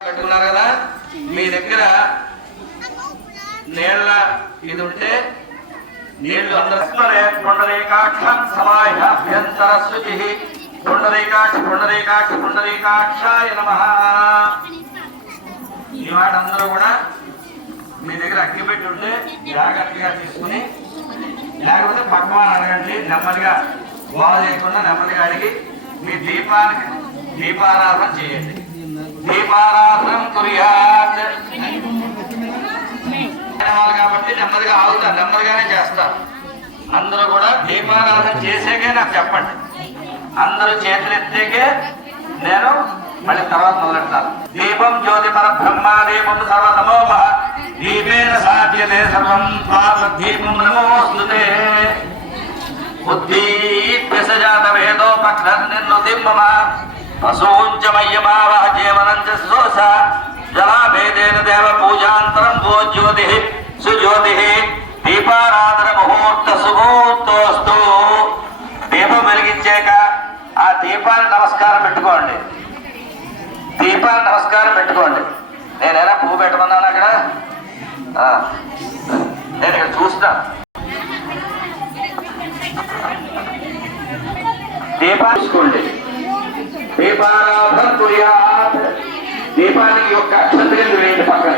కట్టుకున్నారు కదా? మీ దగ్గర నీళ్ళ ఇది ఉంటే నీళ్ళు అందరూ సమాహ్యంతర శుచి పుండరీకాక్ష పుండరీకాక్ష పుండరీకాక్షాయ నమ. ఈ మాట అందరూ కూడా మీ దగ్గర అగ్గి పెట్టి ఉంటే జాగ్రత్తగా తీసుకుని లేకపోతే పక్కవాన్ని అడగండి నెమ్మదిగా గోడ చేయకుండా నెమ్మదిగా అడిగి మీ దీపానికి దీపారాధన చేయండి. దీపారాధనం కురియాత్. కాబట్టి నెమ్మదిగా ఆగుతారు నెమ్మదిగానే చేస్తారు అందరూ కూడా దీపారాధన చేసేకే నాకు చెప్పండి. అందరూ చేతులు ఎత్తేకే నేను మళ్ళీ తర్వాత మొదలెడతాను. దీపం జ్యోతి పర బ్రహ్మ దీపం సర్వతమోమ దీపేన సాధ్యతే సర్వం త్వాస దీపం నమోస్తుతే బుద్ధీప్యసజాత వేదోపక్రన్నిర్నుతిం మమ పశూంచమయ్యమావహ జీవనం చ జలాభేదేన దేవ పూజాంతరం భో జ్యోతి సుజ్యోతి దీపారాధన ముహూర్త సుముహూర్తోస్తు దీపం వెలిగించాక ఆ దీపాన్ని నమస్కారం పెట్టుకోండి. దీపాన్ని నమస్కారం పెట్టుకోండి. నేనైనా పువ్వు పెట్టమన్నాను అక్కడ? నేను ఇక్కడ చూస్తా. దీపాన్ని చూసుకోండి. దీపారాధన కుర్యాత్ దీపానికి యొక్క అక్షంతగా వేయండి పక్కన.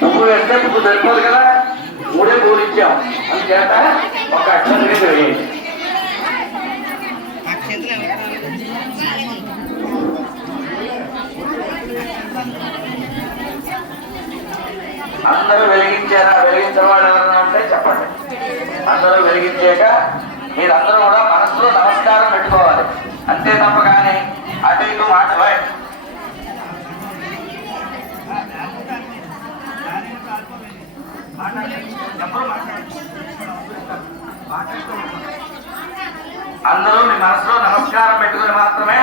పువ్వు వేస్తే పువ్వు సరిపోదు కదా? మూడే పూరించాం అందుచేత ఒక అక్షంతగా వేయండి. అందరూ వెలిగించారా? వెలిగించిన వాళ్ళు ఎవరన్నా ఉంటే చెప్పండి. అందరూ వెలిగించాక మీరందరూ కూడా మనసులో నమస్కారం అందరూ మీ మనసులో నమస్కారం పెట్టుకుని మాత్రమే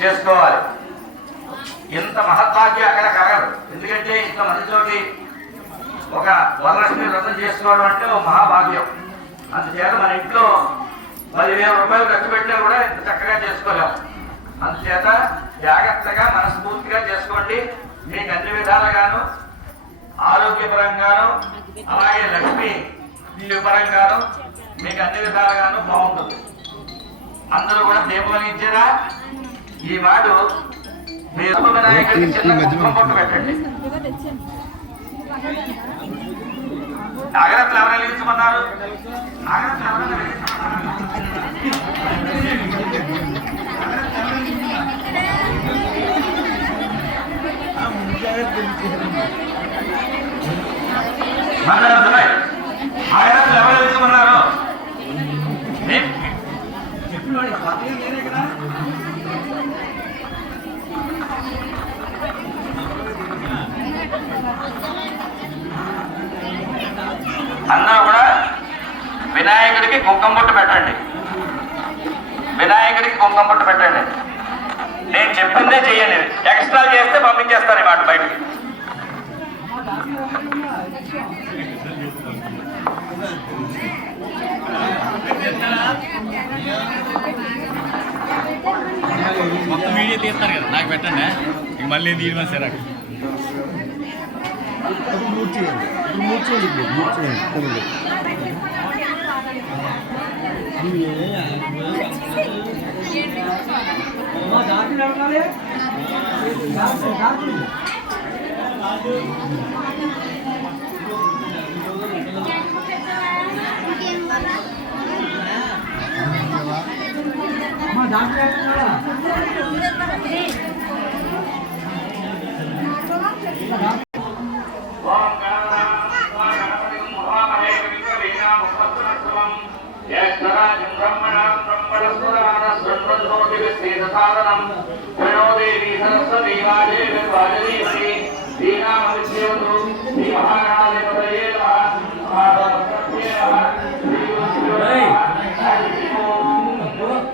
చేసుకోవాలి. ఇంత మహత్వాక్యం అక్కడ కలగదు. ఎందుకంటే ఇంత మందితోటి ఒక వరలక్ష్మి వ్రతం చేసుకోవడం అంటే ఒక మహాభాగ్యం. అందుచేత మన ఇంట్లో పదివేల రూపాయలు ఖర్చు పెట్టినా కూడా ఇంత చక్కగా చేసుకోలేము. అందుచేత జాగ్రత్తగా మనస్ఫూర్తిగా చేసుకోండి. మీకు అన్ని విధాలుగాను ఆరోగ్యపరంగాను అలాగే లక్ష్మి పరంగాను మీకు అన్ని విధాలుగాను బాగుంటుంది. అందరూ కూడా దీపం ఇచ్చారా ఈ మాట మీరు చిన్న బొట్టు పెట్టండి. నాగరత్న ఎవరైనా వెలిగించమన్నారు నాగరత్న ఎవరైనా వెలిగించమన్నారు నాగరత్నమే. ఆయన ఎవరు వెలిగించమన్నారు అందరూ కూడా వినాయకుడికి కుంకం బొట్టు పెట్టండి. వినాయకుడికి కుంకం బొట్టు పెట్టండి. నేను చెప్పిందే చెయ్యండి. ఎక్స్ట్రా చేస్తే పంపించేస్తాను ఈ మాట బయటికి. మొత్తం వీడియో తీస్తారు కదా నాకు పెట్టండి ఇంక మళ్ళీ తీయమని సరే ఓం గణనాథాయ మహామహే విశ్వవీణాముపస్సునస్సువం జ్యేష్ఠరాజం బ్రహ్మణాం श्रीरामविषयतु श्रीमहाकालपतये नमः माधवपत्ये नमः श्रीवत्सवये नमः